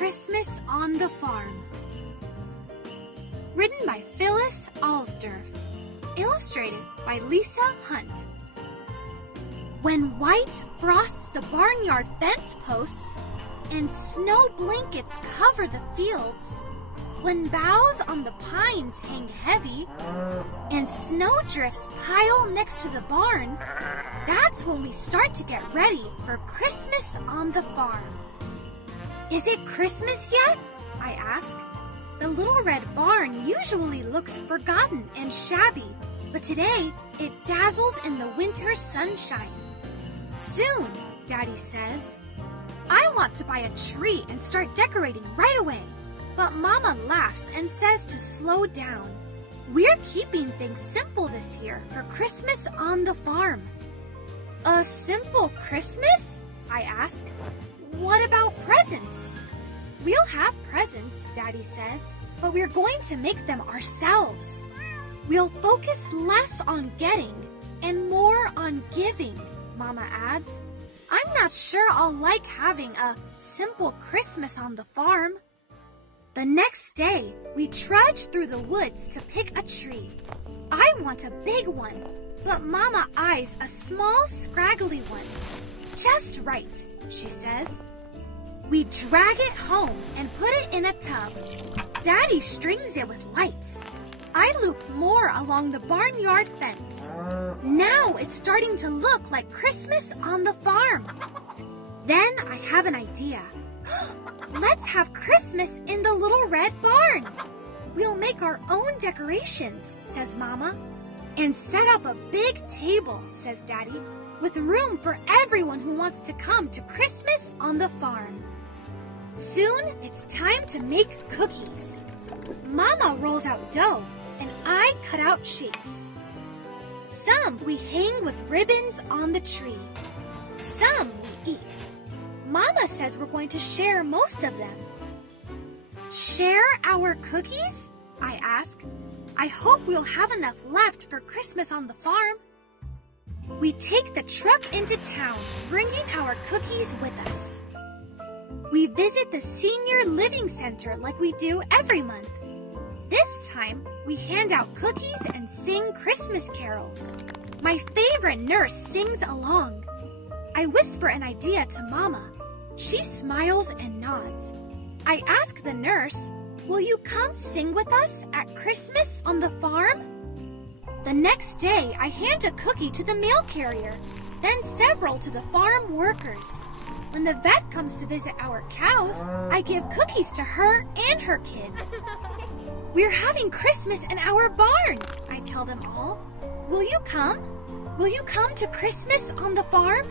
Christmas on the Farm. Written by Phyllis Alsdurf. Illustrated by Lisa Hunt. When white frosts the barnyard fence posts and snow blankets cover the fields, when boughs on the pines hang heavy and snowdrifts pile next to the barn, that's when we start to get ready for Christmas on the farm. Is it Christmas yet? I ask. The little red barn usually looks forgotten and shabby, but today it dazzles in the winter sunshine. Soon, Daddy says. I want to buy a tree and start decorating right away, but Mama laughs and says to slow down. We're keeping things simple this year for Christmas on the farm. A simple Christmas? I ask. What about presents? We'll have presents, Daddy says, but we're going to make them ourselves. We'll focus less on getting and more on giving, Mama adds. I'm not sure I'll like having a simple Christmas on the farm. The next day, we trudge through the woods to pick a tree. I want a big one, but Mama eyes a small, scraggly one. Just right, she says. We drag it home and put it in a tub. Daddy strings it with lights. I loop more along the barnyard fence. Now it's starting to look like Christmas on the farm. Then I have an idea. Let's have Christmas in the little red barn. We'll make our own decorations, says Mama. And set up a big table, says Daddy, with room for everyone who wants to come to Christmas on the farm. Soon, it's time to make cookies. Mama rolls out dough, and I cut out shapes. Some we hang with ribbons on the tree. Some we eat. Mama says we're going to share most of them. Share our cookies? I ask. I hope we'll have enough left for Christmas on the farm. We take the truck into town, bringing our cookies with us. We visit the Senior Living Center like we do every month. This time, we hand out cookies and sing Christmas carols. My favorite nurse sings along. I whisper an idea to Mama. She smiles and nods. I ask the nurse, will you come sing with us at Christmas on the farm? The next day, I hand a cookie to the mail carrier, then several to the farm workers. When the vet comes to visit our cows, I give cookies to her and her kids. We're having Christmas in our barn, I tell them all. Will you come? Will you come to Christmas on the farm?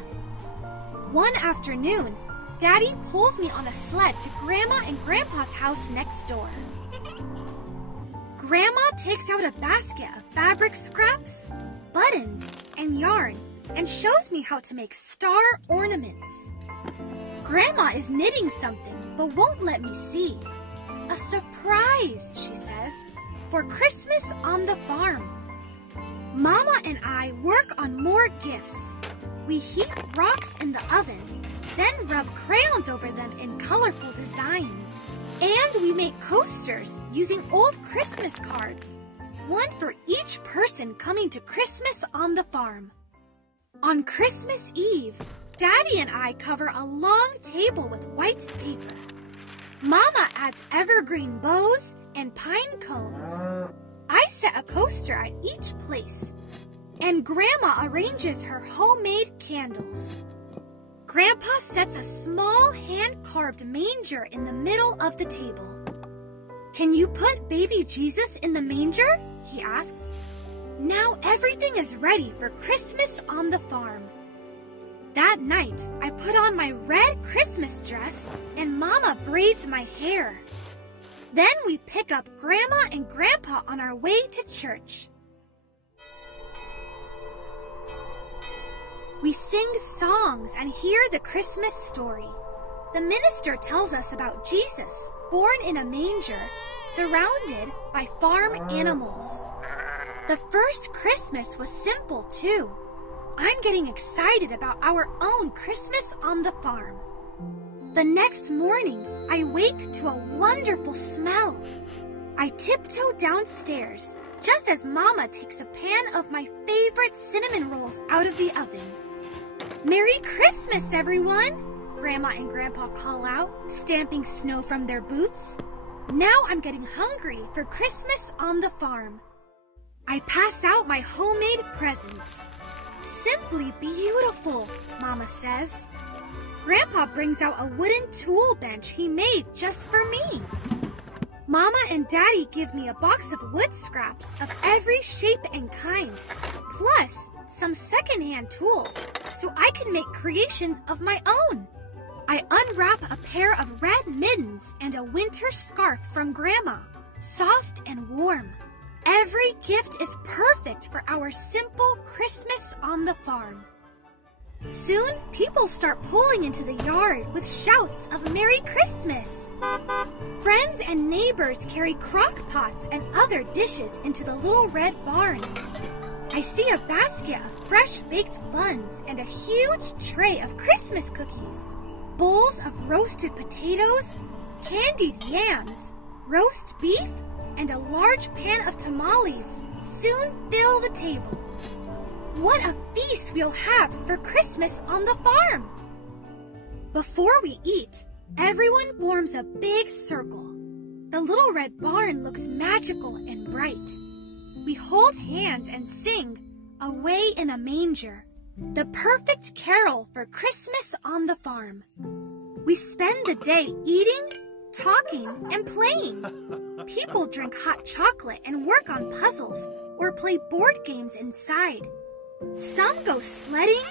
One afternoon, Daddy pulls me on a sled to Grandma and Grandpa's house next door. Grandma takes out a basket of fabric scraps, buttons, and yarn and shows me how to make star ornaments. Grandma is knitting something but won't let me see. A surprise, she says, for Christmas on the farm. Mama and I work on more gifts. We heat rocks in the oven, then rub crayons over them in colorful designs. And we make coasters using old Christmas cards, one for each person coming to Christmas on the farm. On Christmas Eve, Daddy and I cover a long table with white paper. Mama adds evergreen bows and pine cones. I set a coaster at each place, and Grandma arranges her homemade candles. Grandpa sets a small hand-carved manger in the middle of the table. Can you put baby Jesus in the manger? He asks. Now everything is ready for Christmas on the farm. That night, I put on my red Christmas dress and Mama braids my hair. Then we pick up Grandma and Grandpa on our way to church. We sing songs and hear the Christmas story. The minister tells us about Jesus, born in a manger, surrounded by farm animals. The first Christmas was simple, too. I'm getting excited about our own Christmas on the farm. The next morning, I wake to a wonderful smell. I tiptoe downstairs just as Mama takes a pan of my favorite cinnamon rolls out of the oven. "Merry Christmas, everyone!" Grandma and Grandpa call out, stamping snow from their boots. Now I'm getting hungry for Christmas on the farm. I pass out my homemade presents. "Simply beautiful," Mama says. Grandpa brings out a wooden tool bench he made just for me. Mama and Daddy give me a box of wood scraps of every shape and kind, plus some secondhand tools so I can make creations of my own. I unwrap a pair of red mittens and a winter scarf from Grandma, soft and warm. Every gift is perfect for our simple Christmas on the farm. Soon, people start pulling into the yard with shouts of Merry Christmas. Friends and neighbors carry crock pots and other dishes into the little red barn. I see a basket of fresh baked buns and a huge tray of Christmas cookies. Bowls of roasted potatoes, candied yams, roast beef, and a large pan of tamales soon fill the table. What a feast we'll have for Christmas on the farm! Before we eat, everyone forms a big circle. The little red barn looks magical and bright. We hold hands and sing "Away in a Manger," the perfect carol for Christmas on the farm. We spend the day eating, talking, and playing. People drink hot chocolate and work on puzzles or play board games inside. Some go sledding,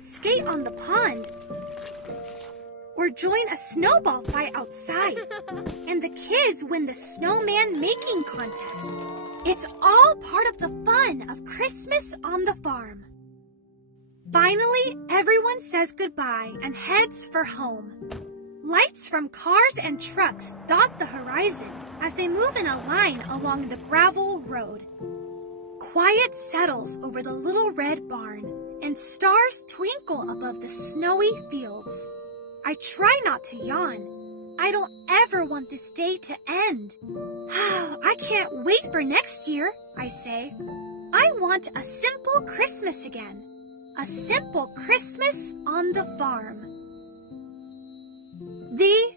skate on the pond, or join a snowball fight outside. And the kids win the snowman making contest. It's all part of the fun of Christmas on the farm. Finally, everyone says goodbye and heads for home. Lights from cars and trucks dot the horizon as they move in a line along the gravel road. Quiet settles over the little red barn, and stars twinkle above the snowy fields. I try not to yawn. I don't ever want this day to end. I can't wait for next year, I say. I want a simple Christmas again. A simple Christmas on the farm. The